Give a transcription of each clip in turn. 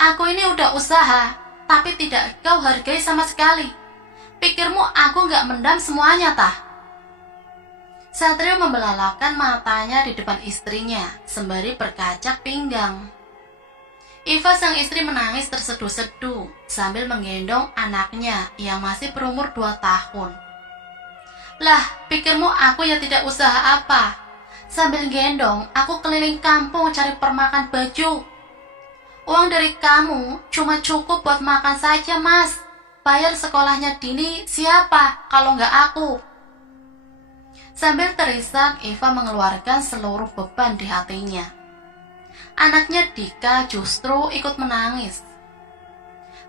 Aku ini udah usaha, tapi tidak kau hargai sama sekali. Pikirmu aku nggak mendam semuanya tah? Satrio membelalakan matanya di depan istrinya, sembari berkacak pinggang. Iva sang istri menangis terseduh-seduh sambil menggendong anaknya yang masih berumur 2 tahun. Lah, pikirmu aku ya tidak usaha apa? Sambil gendong, aku keliling kampung cari permakan baju. Uang dari kamu cuma cukup buat makan saja, Mas. Bayar sekolahnya Dini siapa kalau nggak aku? Sambil terisak, Iva mengeluarkan seluruh beban di hatinya. Anaknya Dika justru ikut menangis.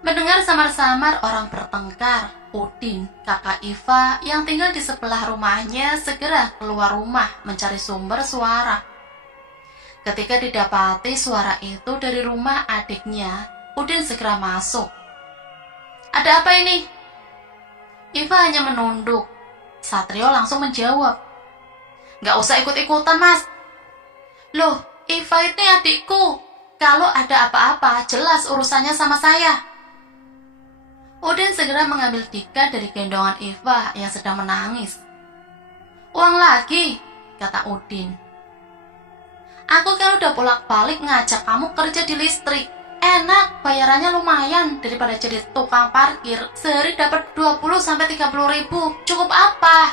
Mendengar samar-samar orang bertengkar, Udin, kakak Iva yang tinggal di sebelah rumahnya segera keluar rumah mencari sumber suara. Ketika didapati suara itu dari rumah adiknya, Udin segera masuk. Ada apa ini? Iva hanya menunduk. Satrio langsung menjawab. Gak usah ikut-ikutan, Mas. Loh, Iva ini adikku. Kalau ada apa-apa, jelas urusannya sama saya. Udin segera mengambil Dika dari gendongan Iva yang sedang menangis. Uang lagi, kata Udin. Aku kan udah bolak-balik ngajak kamu kerja di listrik. Enak, bayarannya lumayan daripada jadi tukang parkir. Sehari dapat 20-30 ribu. Cukup apa?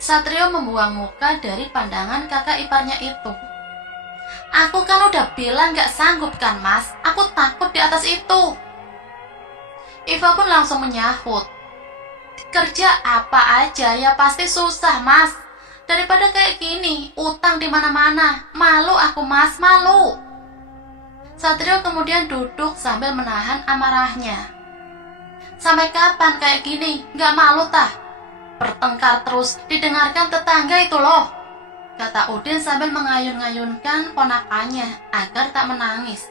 Satrio membuang muka dari pandangan kakak iparnya itu. Aku kan udah bilang gak sanggup kan, Mas. Aku takut di atas itu. Iva pun langsung menyahut. Kerja apa aja ya pasti susah, Mas. Daripada kayak gini, utang di mana-mana. Malu aku, Mas, malu. Satrio kemudian duduk sambil menahan amarahnya. Sampai kapan kayak gini? Gak malu tah? Bertengkar terus didengarkan tetangga itu loh, kata Udin sambil mengayun-ngayunkan ponakannya agar tak menangis.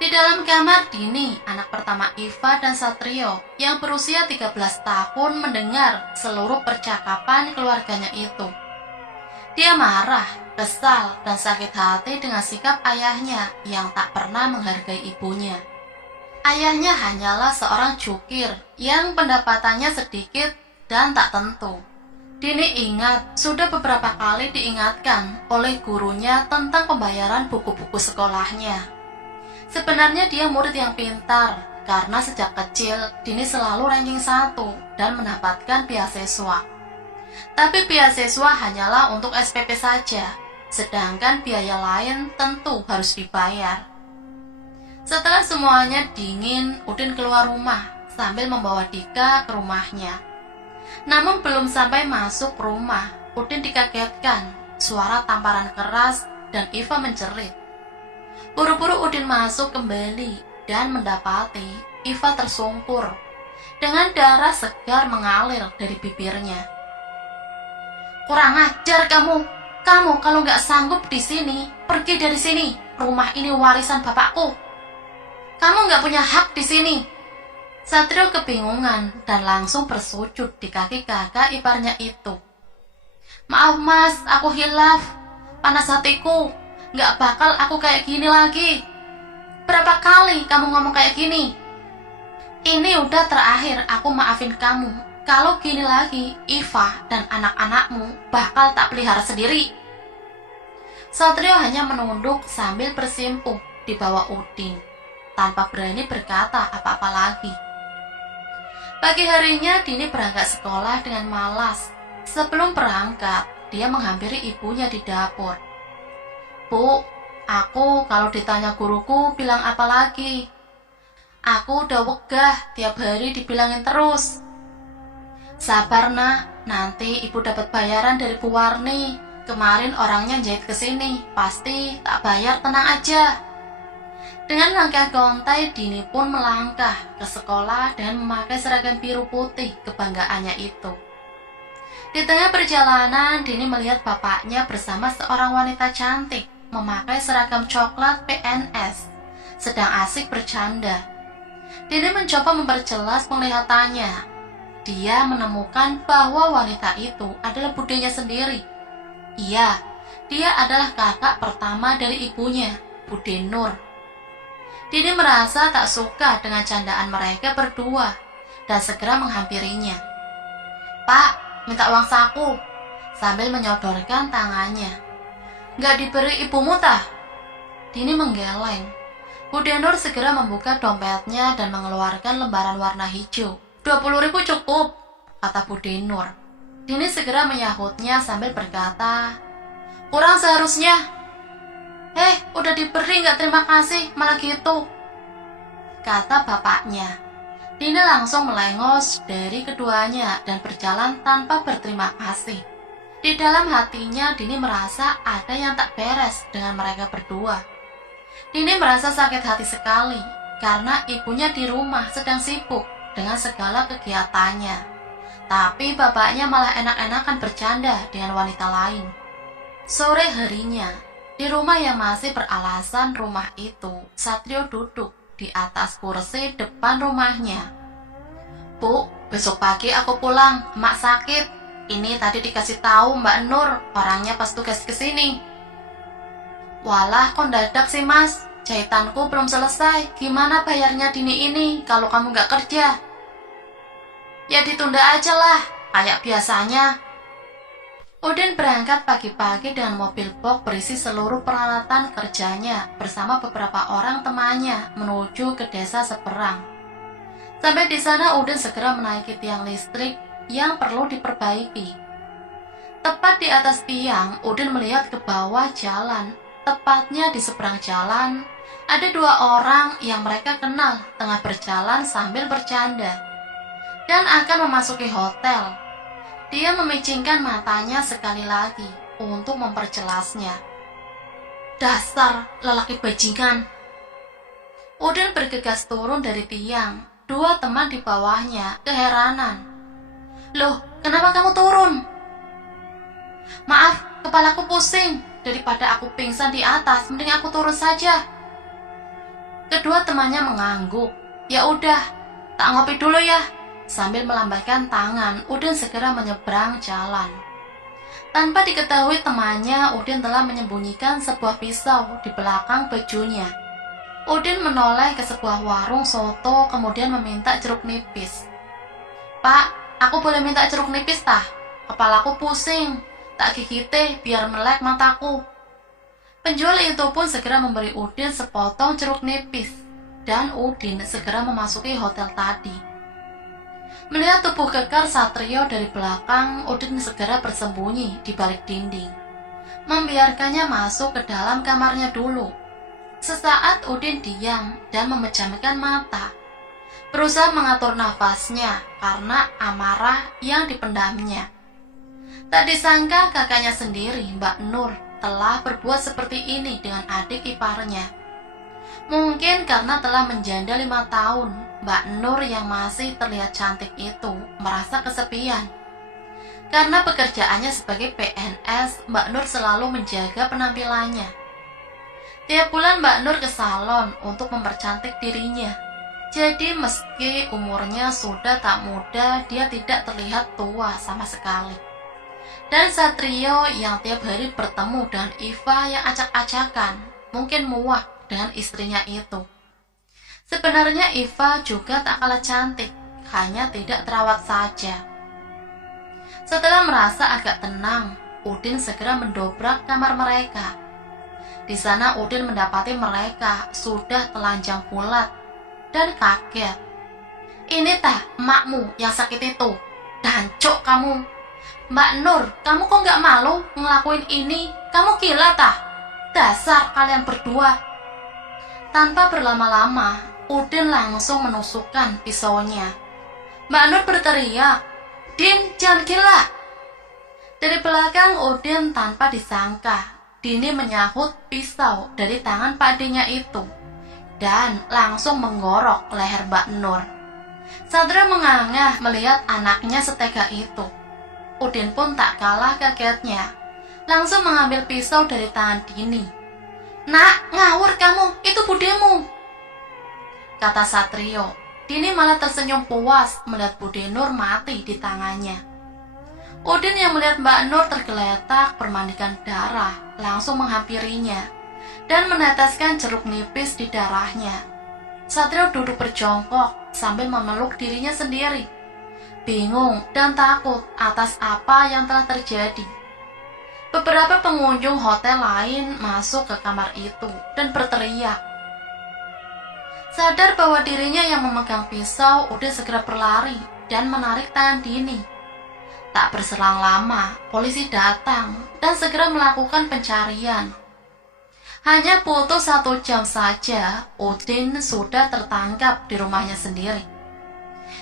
Di dalam kamar Dini, anak pertama Iva dan Satrio yang berusia 13 tahun mendengar seluruh percakapan keluarganya itu. Dia marah, kesal, dan sakit hati dengan sikap ayahnya yang tak pernah menghargai ibunya. Ayahnya hanyalah seorang jukir yang pendapatannya sedikit dan tak tentu. Dini ingat sudah beberapa kali diingatkan oleh gurunya tentang pembayaran buku-buku sekolahnya. Sebenarnya dia murid yang pintar karena sejak kecil Dini selalu ranking 1 dan mendapatkan beasiswa. Tapi beasiswa hanyalah untuk SPP saja, sedangkan biaya lain tentu harus dibayar. Setelah semuanya dingin, Udin keluar rumah sambil membawa Dika ke rumahnya. Namun belum sampai masuk rumah, Udin dikagetkan suara tamparan keras dan Iva menjerit. Buru-buru Udin masuk kembali dan mendapati Iva tersungkur dengan darah segar mengalir dari bibirnya. Kurang ajar kamu. Kamu kalau nggak sanggup di sini, pergi dari sini. Rumah ini warisan bapakku. Kamu nggak punya hak di sini. Satrio kebingungan dan langsung bersujud di kaki kakak iparnya itu. Maaf, Mas, aku hilaf. Panas hatiku. Nggak bakal aku kayak gini lagi. Berapa kali kamu ngomong kayak gini? Ini udah terakhir aku maafin kamu. Kalau gini lagi, Iva dan anak-anakmu bakal tak pelihara sendiri. Satrio hanya menunduk sambil bersimpuh di bawah Udin, tanpa berani berkata apa-apa lagi. Pagi harinya Dini berangkat sekolah dengan malas. Sebelum berangkat, dia menghampiri ibunya di dapur. Bu, aku kalau ditanya guruku bilang apa lagi? Aku udah wegah tiap hari dibilangin terus. Sabar nak, nanti ibu dapat bayaran dari Bu Warni. Kemarin orangnya jahit kesini, pasti tak bayar, tenang aja. Dengan langkah gontai, Dini pun melangkah ke sekolah dengan memakai seragam biru putih kebanggaannya itu. Di tengah perjalanan, Dini melihat bapaknya bersama seorang wanita cantik memakai seragam coklat PNS, sedang asik bercanda. Dini mencoba memperjelas penglihatannya. Dia menemukan bahwa wanita itu adalah budenya sendiri. Iya, dia adalah kakak pertama dari ibunya, Bude Nur. Dini merasa tak suka dengan candaan mereka berdua dan segera menghampirinya. "Pak, minta uang saku," sambil menyodorkan tangannya. "Nggak diberi ibumu tah?" Dini menggeleng. Bu Denur segera membuka dompetnya dan mengeluarkan lembaran warna hijau. 20.000 cukup," kata Bu Denur. Dini segera menyahutnya sambil berkata, "Kurang seharusnya." Udah diberi nggak terima kasih, malah gitu," kata bapaknya. Dini langsung melengos dari keduanya dan berjalan tanpa berterima kasih. Di dalam hatinya Dini merasa ada yang tak beres dengan mereka berdua. Dini merasa sakit hati sekali karena ibunya di rumah sedang sibuk dengan segala kegiatannya. Tapi bapaknya malah enak-enakan bercanda dengan wanita lain. Sore harinya, di rumah yang masih beralasan rumah itu, Satrio duduk di atas kursi depan rumahnya. "Bu, besok pagi aku pulang, emak sakit. Ini tadi dikasih tahu Mbak Nur, orangnya pas tugas kesini." "Walah, kok dadak sih mas? Jahitanku belum selesai. Gimana bayarnya Dini ini kalau kamu nggak kerja?" "Ya ditunda aja lah, kayak biasanya." Udin berangkat pagi-pagi dengan mobil box berisi seluruh peralatan kerjanya bersama beberapa orang temannya menuju ke desa seberang. Sampai di sana Udin segera menaiki tiang listrik yang perlu diperbaiki. Tepat di atas tiang, Udin melihat ke bawah jalan. Tepatnya di seberang jalan, ada dua orang yang mereka kenal tengah berjalan sambil bercanda dan akan memasuki hotel. Dia memicingkan matanya sekali lagi untuk memperjelasnya. "Dasar lelaki bajingan." Udin bergegas turun dari tiang. Dua teman di bawahnya keheranan. "Loh, kenapa kamu turun?" "Maaf, kepalaku pusing. Daripada aku pingsan di atas, mending aku turun saja." Kedua temannya mengangguk. "Ya udah, tak ngopi dulu ya." Sambil melambaikan tangan, Udin segera menyeberang jalan. Tanpa diketahui temannya, Udin telah menyembunyikan sebuah pisau di belakang bajunya. Udin menoleh ke sebuah warung soto, kemudian meminta jeruk nipis. "Pak, aku boleh minta jeruk nipis tah? Kepalaku pusing, tak gigite biar melek mataku." Penjual itu pun segera memberi Udin sepotong jeruk nipis, dan Udin segera memasuki hotel tadi. Melihat tubuh kekar Satrio dari belakang, Udin segera bersembunyi di balik dinding, membiarkannya masuk ke dalam kamarnya dulu. Sesaat Udin diam dan memejamkan mata, berusaha mengatur nafasnya karena amarah yang dipendamnya. Tak disangka kakaknya sendiri, Mbak Nur, telah berbuat seperti ini dengan adik iparnya. Mungkin karena telah menjanda 5 tahun, Mbak Nur yang masih terlihat cantik itu merasa kesepian. Karena pekerjaannya sebagai PNS, Mbak Nur selalu menjaga penampilannya. Tiap bulan Mbak Nur ke salon untuk mempercantik dirinya. Jadi meski umurnya sudah tak muda, dia tidak terlihat tua sama sekali. Dan Satrio yang tiap hari bertemu dengan Iva yang acak-acakan, mungkin muak dengan istrinya itu. Sebenarnya Iva juga tak kalah cantik, hanya tidak terawat saja. Setelah merasa agak tenang, Udin segera mendobrak kamar mereka. Di sana Udin mendapati mereka sudah telanjang bulat dan kaget. "Ini tah emakmu yang sakit itu. Dancuk kamu. Mbak Nur, kamu kok nggak malu ngelakuin ini? Kamu gila tah? Dasar kalian berdua." Tanpa berlama-lama, Udin langsung menusukkan pisaunya. Mbak Nur berteriak, "Din, jangan gila!" Dari belakang Udin tanpa disangka, Dini menyahut pisau dari tangan pakdenya itu dan langsung menggorok leher Mbak Nur. Satria mengangah melihat anaknya setega itu. Udin pun tak kalah kagetnya, langsung mengambil pisau dari tangan Dini. "Nak, ngawur kamu, itu budemu," kata Satrio. Dini malah tersenyum puas melihat Bu Denur mati di tangannya. Udin yang melihat Mbak Nur tergeletak bermandikan darah langsung menghampirinya dan meneteskan jeruk nipis di darahnya. Satrio duduk berjongkok sambil memeluk dirinya sendiri, bingung dan takut atas apa yang telah terjadi. Beberapa pengunjung hotel lain masuk ke kamar itu dan berteriak. Sadar bahwa dirinya yang memegang pisau, Udin segera berlari dan menarik tangan Dini. Tak berselang lama, polisi datang dan segera melakukan pencarian. Hanya butuh 1 jam saja, Udin sudah tertangkap di rumahnya sendiri.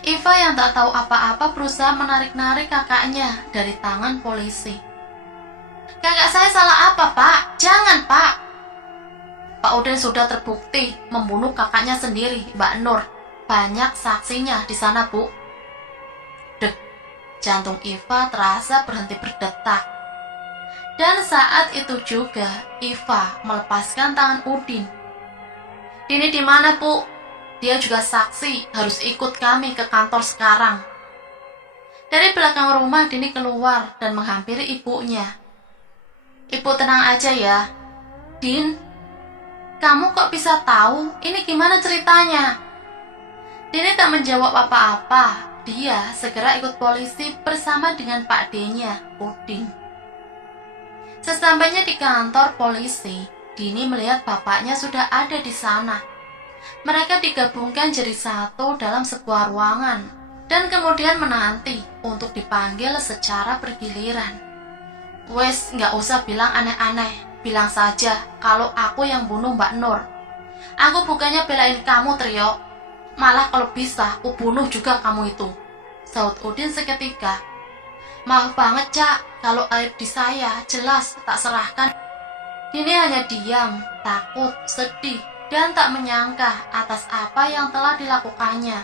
Iva yang tak tahu apa-apa berusaha menarik-narik kakaknya dari tangan polisi. "Kakak saya salah apa, Pak? Jangan, Pak!" Pak Udin sudah terbukti membunuh kakaknya sendiri, Mbak Nur. Banyak saksinya di sana, Bu. Dek, jantung Iva terasa berhenti berdetak. Dan saat itu juga Iva melepaskan tangan Udin. "Dini di mana, Bu? Dia juga saksi, harus ikut kami ke kantor sekarang." Dari belakang rumah Dini keluar dan menghampiri ibunya. "Ibu tenang aja ya." "Din, kamu kok bisa tahu? Ini gimana ceritanya?" Dini tak menjawab apa-apa. Dia segera ikut polisi bersama dengan Pak D-nya, Udin. Sesampainya di kantor polisi, Dini melihat bapaknya sudah ada di sana. Mereka digabungkan jadi satu dalam sebuah ruangan dan kemudian menanti untuk dipanggil secara bergiliran. "Wes, nggak usah bilang aneh-aneh. Bilang saja kalau aku yang bunuh Mbak Nur. Aku bukannya belain kamu, Trio. Malah kalau bisa, aku bunuh juga kamu itu," saut Udin seketika. "Maaf banget, Cak, kalau aib di saya jelas tak serahkan." Dini hanya diam, takut, sedih, dan tak menyangka atas apa yang telah dilakukannya.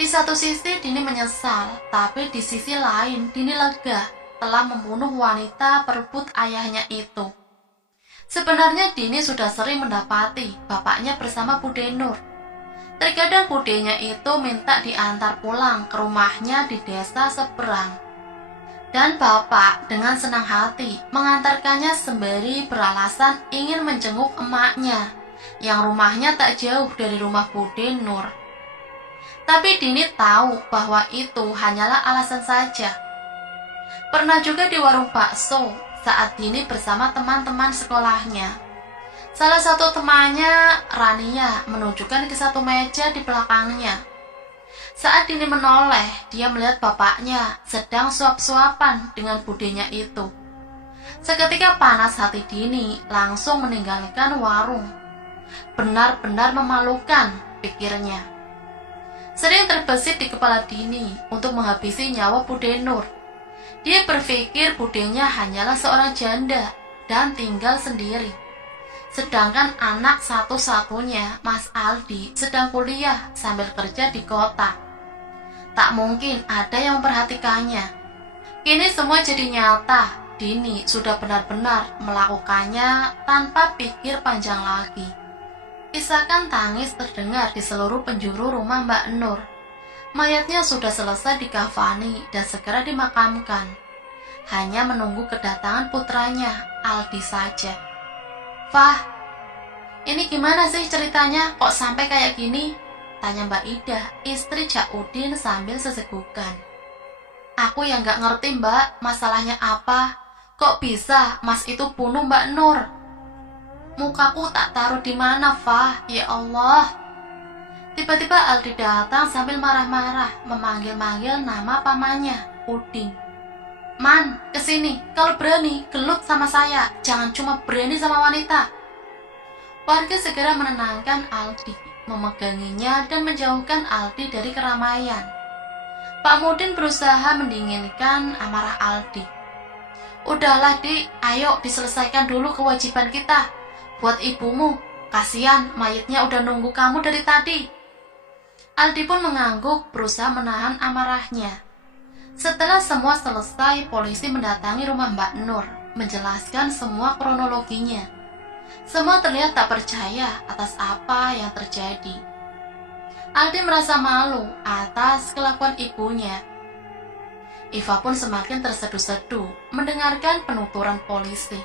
Di satu sisi Dini menyesal, tapi di sisi lain Dini lega telah membunuh wanita perebut ayahnya itu. Sebenarnya Dini sudah sering mendapati bapaknya bersama Bude Nur. Terkadang budenya itu minta diantar pulang ke rumahnya di desa seberang. Dan bapak dengan senang hati mengantarkannya sembari beralasan ingin menjenguk emaknya yang rumahnya tak jauh dari rumah Bude Nur. Tapi Dini tahu bahwa itu hanyalah alasan saja. Pernah juga di warung bakso saat Dini bersama teman-teman sekolahnya. Salah satu temannya, Rania, menunjukkan ke satu meja di belakangnya. Saat Dini menoleh, dia melihat bapaknya sedang suap-suapan dengan budenya itu. Seketika panas hati Dini langsung meninggalkan warung. Benar-benar memalukan, pikirnya. Sering terbesit di kepala Dini untuk menghabisi nyawa Bude Nur. Dia berpikir budenya hanyalah seorang janda dan tinggal sendiri. Sedangkan anak satu-satunya, Mas Aldi, sedang kuliah sambil kerja di kota. Tak mungkin ada yang memperhatikannya. Kini semua jadi nyata. Dini sudah benar-benar melakukannya tanpa pikir panjang lagi. Isakan tangis terdengar di seluruh penjuru rumah Mbak Nur. Mayatnya sudah selesai dikafani dan segera dimakamkan. Hanya menunggu kedatangan putranya, Aldi saja. "Fah, ini gimana sih ceritanya? Kok sampai kayak gini?" tanya Mbak Ida, istri Cak Udin sambil sesegukan. "Aku yang gak ngerti, Mbak, masalahnya apa? Kok bisa Mas itu bunuh Mbak Nur? Mukaku tak taruh di mana, Fah? Ya Allah." Tiba-tiba Aldi datang sambil marah-marah, memanggil-manggil nama pamannya, Udin. "Man, kesini, kalau berani, gelut sama saya, jangan cuma berani sama wanita." Warga segera menenangkan Aldi, memeganginya dan menjauhkan Aldi dari keramaian. Pak Mudin berusaha mendinginkan amarah Aldi. "Udahlah, Dik, ayo diselesaikan dulu kewajiban kita. Buat ibumu, kasihan mayatnya udah nunggu kamu dari tadi." Aldi pun mengangguk berusaha menahan amarahnya. Setelah semua selesai, polisi mendatangi rumah Mbak Nur, menjelaskan semua kronologinya. Semua terlihat tak percaya atas apa yang terjadi. Aldi merasa malu atas kelakuan ibunya. Iva pun semakin terseduh-seduh mendengarkan penuturan polisi.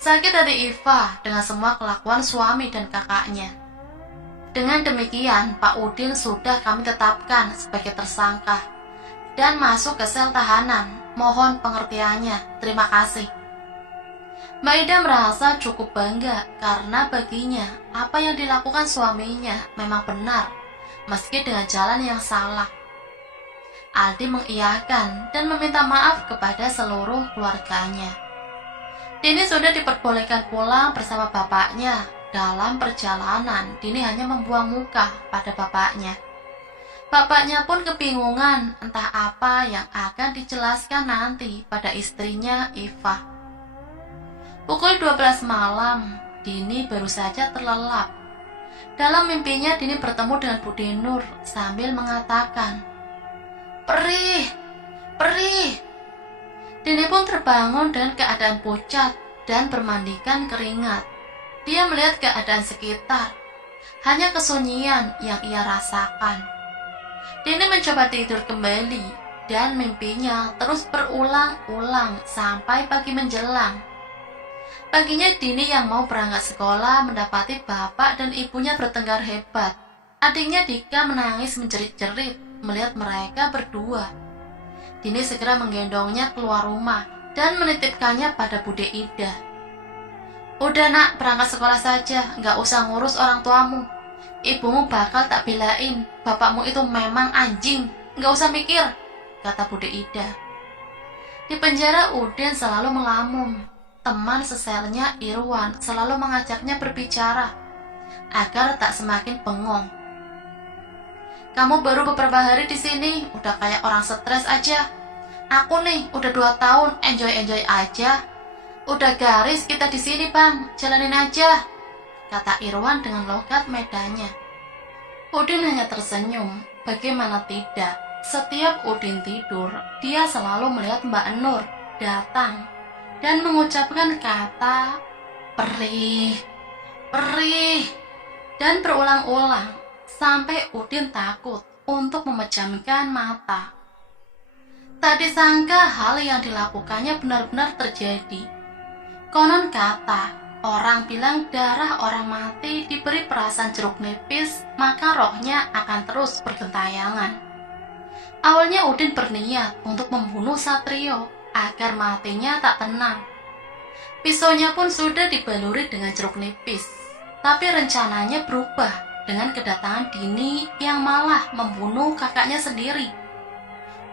Sakit hati Iva dengan semua kelakuan suami dan kakaknya. Dengan demikian, Pak Udin sudah kami tetapkan sebagai tersangka dan masuk ke sel tahanan. Mohon pengertiannya. Terima kasih. Mbak Ida merasa cukup bangga karena baginya apa yang dilakukan suaminya memang benar, meski dengan jalan yang salah. Aldi mengiyakan dan meminta maaf kepada seluruh keluarganya. Dini sudah diperbolehkan pulang bersama bapaknya. Dalam perjalanan, Dini hanya membuang muka pada bapaknya. Bapaknya pun kebingungan entah apa yang akan dijelaskan nanti pada istrinya Iva. Pukul 12 malam, Dini baru saja terlelap. Dalam mimpinya Dini bertemu dengan Bu Dinur sambil mengatakan, "Perih, perih." Dini pun terbangun dengan keadaan pucat dan bermandikan keringat. Dia melihat keadaan sekitar, hanya kesunyian yang ia rasakan. Dini mencoba tidur kembali dan mimpinya terus berulang-ulang sampai pagi menjelang. Paginya Dini yang mau berangkat sekolah mendapati bapak dan ibunya bertengkar hebat. Adiknya Dika menangis menjerit-jerit melihat mereka berdua. Dini segera menggendongnya keluar rumah dan menitipkannya pada Bude Ida. "Udah nak, berangkat sekolah saja, nggak usah ngurus orang tuamu. Ibumu bakal tak belain, bapakmu itu memang anjing, nggak usah mikir," kata Bude Ida. Di penjara Udin selalu melamun. Teman seselnya Irwan selalu mengajaknya berbicara agar tak semakin bengong. "Kamu baru beberapa hari di sini, udah kayak orang stres aja. Aku nih udah 2 tahun enjoy aja. Udah garis kita di sini bang, jalanin aja," kata Irwan dengan logat Medannya. Udin hanya tersenyum. Bagaimana tidak, setiap Udin tidur, dia selalu melihat Mbak Nur datang dan mengucapkan kata "perih, perih" dan berulang-ulang sampai Udin takut untuk memejamkan mata. Tak disangka hal yang dilakukannya benar-benar terjadi. Konon kata, orang bilang darah orang mati diberi perasan jeruk nipis, maka rohnya akan terus bergentayangan. Awalnya Udin berniat untuk membunuh Satrio agar matinya tak tenang. Pisaunya pun sudah dibaluri dengan jeruk nipis, tapi rencananya berubah dengan kedatangan Dini yang malah membunuh kakaknya sendiri.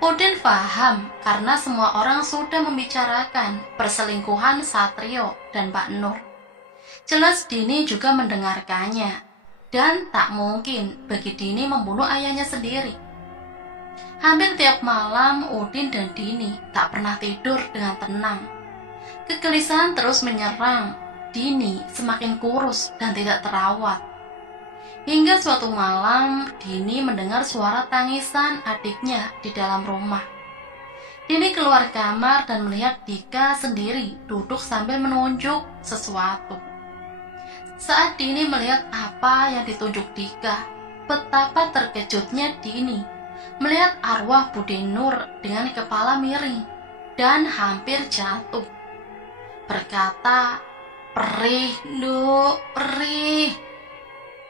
Udin paham karena semua orang sudah membicarakan perselingkuhan Satrio dan Mbak Nur. Jelas Dini juga mendengarkannya, dan tak mungkin bagi Dini membunuh ayahnya sendiri. Hampir tiap malam Udin dan Dini tak pernah tidur dengan tenang. Kegelisahan terus menyerang. Dini semakin kurus dan tidak terawat. Hingga suatu malam, Dini mendengar suara tangisan adiknya di dalam rumah. Dini keluar kamar dan melihat Dika sendiri duduk sambil menunjuk sesuatu. Saat Dini melihat apa yang ditunjuk Dika, betapa terkejutnya Dini melihat arwah Bude Nur dengan kepala miring dan hampir jatuh. Berkata, "Perih, Nduk, perih."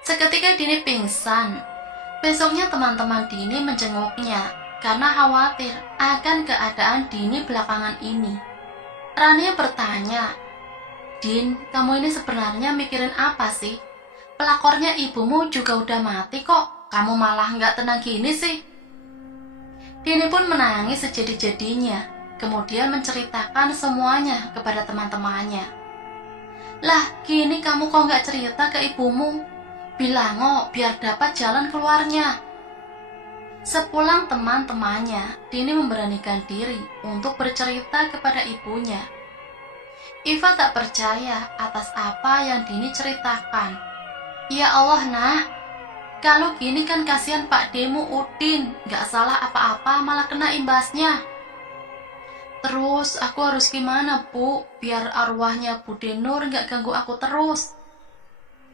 Seketika Dini pingsan. Besoknya teman-teman Dini menjenguknya karena khawatir akan keadaan Dini belakangan ini. Rania bertanya, "Din, kamu ini sebenarnya mikirin apa sih? Pelakornya ibumu juga udah mati kok, kamu malah nggak tenang gini sih?" Dini pun menangis sejadi-jadinya, kemudian menceritakan semuanya kepada teman-temannya. "Lah, gini kamu kok nggak cerita ke ibumu? Bilang biar dapat jalan keluarnya." Sepulang teman-temannya, Dini memberanikan diri untuk bercerita kepada ibunya. Iva tak percaya atas apa yang Dini ceritakan. "Ya Allah nak, kalau gini kan kasihan Pak Demu Udin, gak salah apa-apa malah kena imbasnya. Terus aku harus gimana Bu, biar arwahnya Bude Nur gak ganggu aku terus?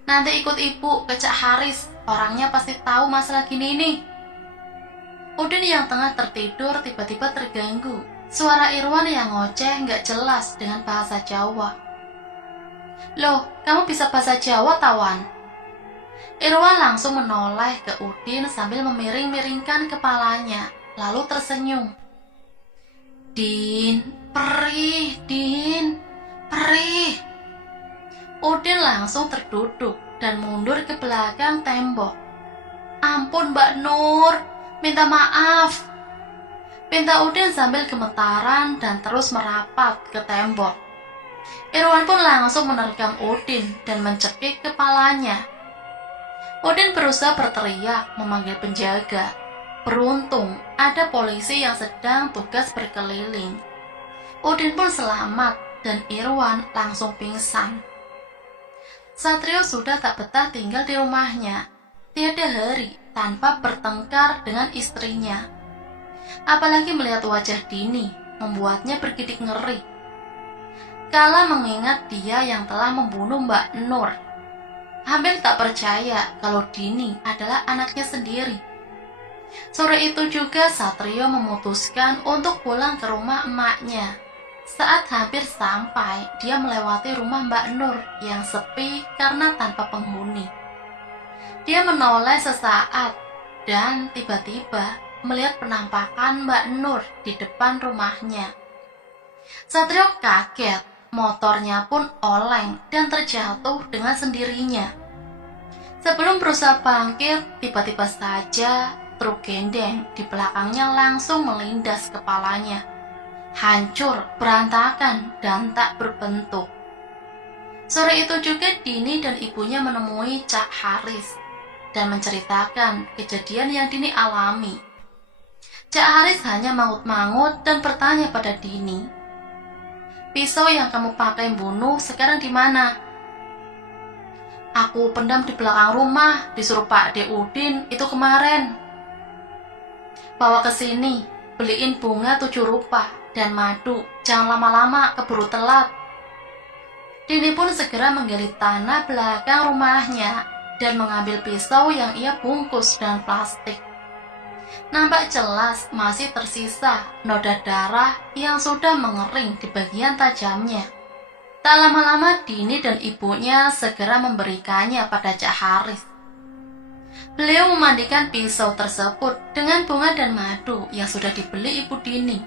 Nanti ikut ibu ke Cak Haris, orangnya pasti tahu masalah gini nih." Udin yang tengah tertidur tiba-tiba terganggu. Suara Irwan yang ngoceh gak jelas dengan bahasa Jawa. "Loh, kamu bisa bahasa Jawa tawan?" Irwan langsung menoleh ke Udin sambil memiring-miringkan kepalanya, lalu tersenyum. Din, perih, Din, perih. Udin langsung terduduk dan mundur ke belakang tembok. Ampun Mbak Nur, minta maaf. Pinta Udin sambil gemetaran dan terus merapat ke tembok. Irwan pun langsung menerkam Udin dan mencekik kepalanya. Udin berusaha berteriak memanggil penjaga. Beruntung ada polisi yang sedang tugas berkeliling. Udin pun selamat dan Irwan langsung pingsan. Satrio sudah tak betah tinggal di rumahnya. Tiada hari tanpa bertengkar dengan istrinya. Apalagi melihat wajah Dini membuatnya bergidik ngeri. Kala mengingat dia yang telah membunuh Mbak Nur. Hampir tak percaya kalau Dini adalah anaknya sendiri. Sore itu juga Satrio memutuskan untuk pulang ke rumah emaknya. Saat hampir sampai, dia melewati rumah Mbak Nur yang sepi karena tanpa penghuni. Dia menoleh sesaat dan tiba-tiba melihat penampakan Mbak Nur di depan rumahnya. Satrio kaget, motornya pun oleng dan terjatuh dengan sendirinya. Sebelum berusaha bangkit, tiba-tiba saja truk gendeng di belakangnya langsung melindas kepalanya. Hancur, berantakan, dan tak berbentuk. Sore itu juga Dini dan ibunya menemui Cak Haris dan menceritakan kejadian yang Dini alami. Cak Haris hanya mangut-mangut dan bertanya pada Dini, "Pisau yang kamu pakai bunuh sekarang di mana?" "Aku pendam di belakang rumah, disuruh Pak De Udin itu kemarin." "Bawa ke sini, beliin bunga 7 rupa dan madu, jangan lama-lama keburu telat." Dini pun segera menggali tanah belakang rumahnya dan mengambil pisau yang ia bungkus dengan plastik. Nampak jelas masih tersisa noda darah yang sudah mengering di bagian tajamnya. Tak lama-lama Dini dan ibunya segera memberikannya pada Cak Haris. Beliau memandikan pisau tersebut dengan bunga dan madu yang sudah dibeli ibu Dini,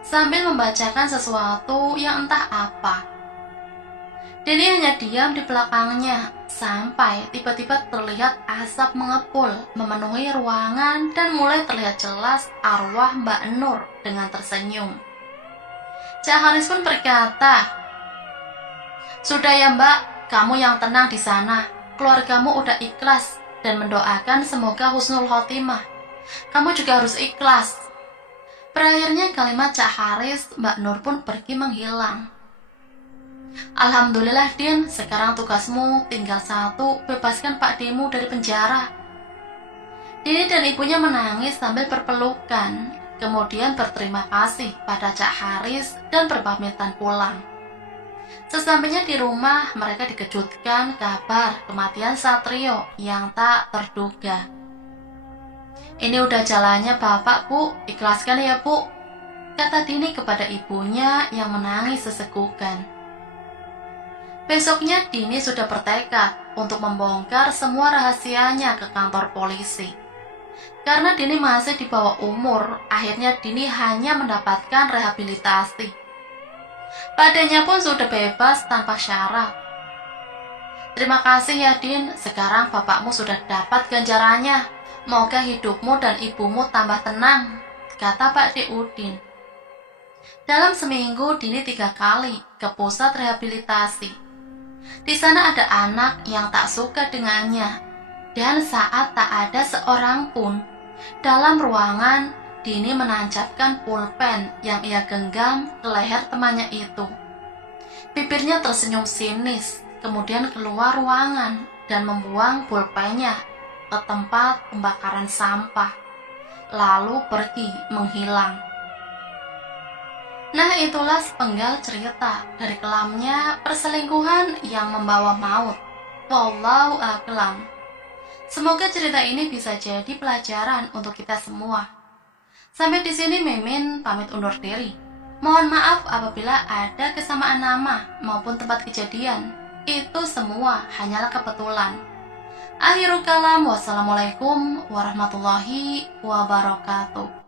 sambil membacakan sesuatu yang entah apa. Dini hanya diam di belakangnya, sampai tiba-tiba terlihat asap mengepul memenuhi ruangan dan mulai terlihat jelas arwah Mbak Nur dengan tersenyum. Cak Haris pun berkata, "Sudah ya Mbak, kamu yang tenang di sana. Keluargamu udah ikhlas dan mendoakan semoga husnul khotimah. Kamu juga harus ikhlas." Berakhirnya kalimat Cak Haris, Mbak Nur pun pergi menghilang. "Alhamdulillah Din, sekarang tugasmu tinggal satu, bebaskan Pak Demu dari penjara." Dini dan ibunya menangis sambil berpelukan, kemudian berterima kasih pada Cak Haris dan berpamitan pulang. Sesampainya di rumah, mereka dikejutkan kabar kematian Satrio yang tak terduga. "Ini udah jalannya Bapak, Bu, ikhlaskan ya Bu," kata Dini kepada ibunya yang menangis sesekukan. Besoknya Dini sudah bertekad untuk membongkar semua rahasianya ke kantor polisi. Karena Dini masih di bawah umur, akhirnya Dini hanya mendapatkan rehabilitasi. Badannya pun sudah bebas tanpa syarat. "Terima kasih ya Din, sekarang bapakmu sudah dapat ganjarannya. Moga hidupmu dan ibumu tambah tenang," kata Pak De Udin. Dalam seminggu Dini 3 kali ke pusat rehabilitasi. Di sana ada anak yang tak suka dengannya, dan saat tak ada seorang pun dalam ruangan, Dini menancapkan pulpen yang ia genggam ke leher temannya itu. Bibirnya tersenyum sinis, kemudian keluar ruangan dan membuang pulpennya ke tempat pembakaran sampah, lalu pergi menghilang. Nah, itulah sepenggal cerita dari kelamnya perselingkuhan yang membawa maut. Wallahu a'lam. Semoga cerita ini bisa jadi pelajaran untuk kita semua. Sampai di sini Mimin pamit undur diri. Mohon maaf apabila ada kesamaan nama maupun tempat kejadian. Itu semua hanyalah kebetulan. Akhirul kalam, wassalamualaikum warahmatullahi wabarakatuh.